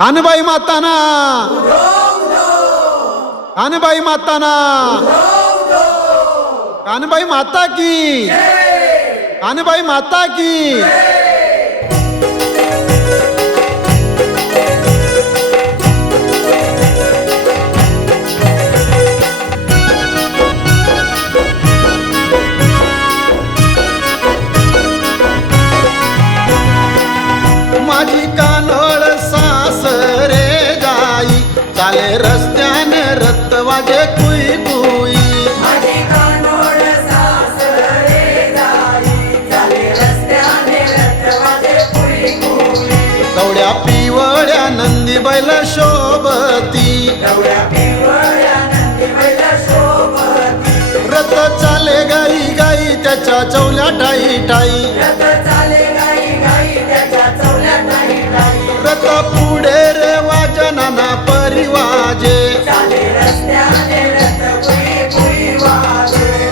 कानबाई माताना. कानबाई माताना. कानबाई माता की. कानबाई माता की. एवढ्या पिवळ्या नंदी बैल शोभती. रथ चाले गाई गाई त्याच्या चौल्या टाई टाई. रथ पुढे रे वाचनाना परिवाजे.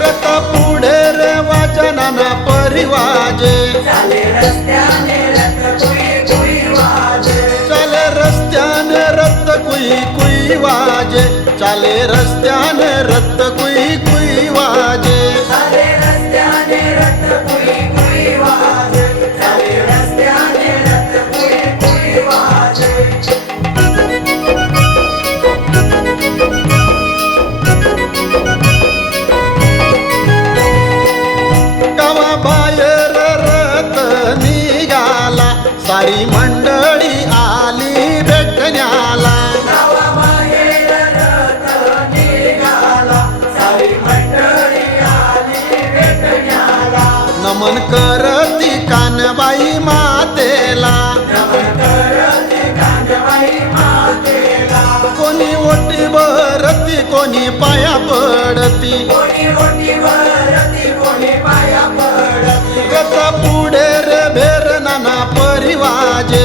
रथ पुढे रे वाचनाना परिवाजे. कुई वाजे चाले रस्त्यान रत्त कुई श्रवण करती कानबाई मातेला. कोणी ओटी भरती कोणी पाया पडती. कथा पुढे रे भेर नाना परिवाजे.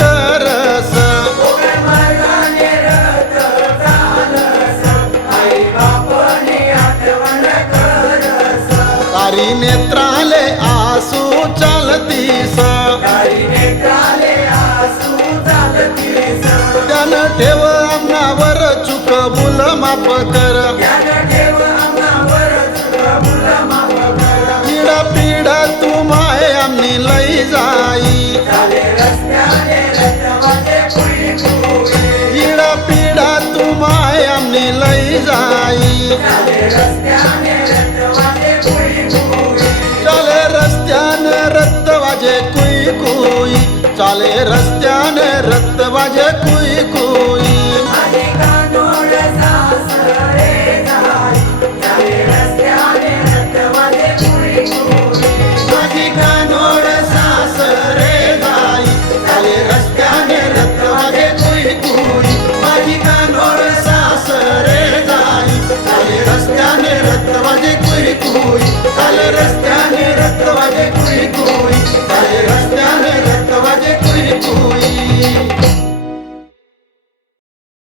नेत्राले आसू चालतीस त्यानं ठेव अन्नावर चुक बुल माप कर आले रस्त्याने रक्त वाजे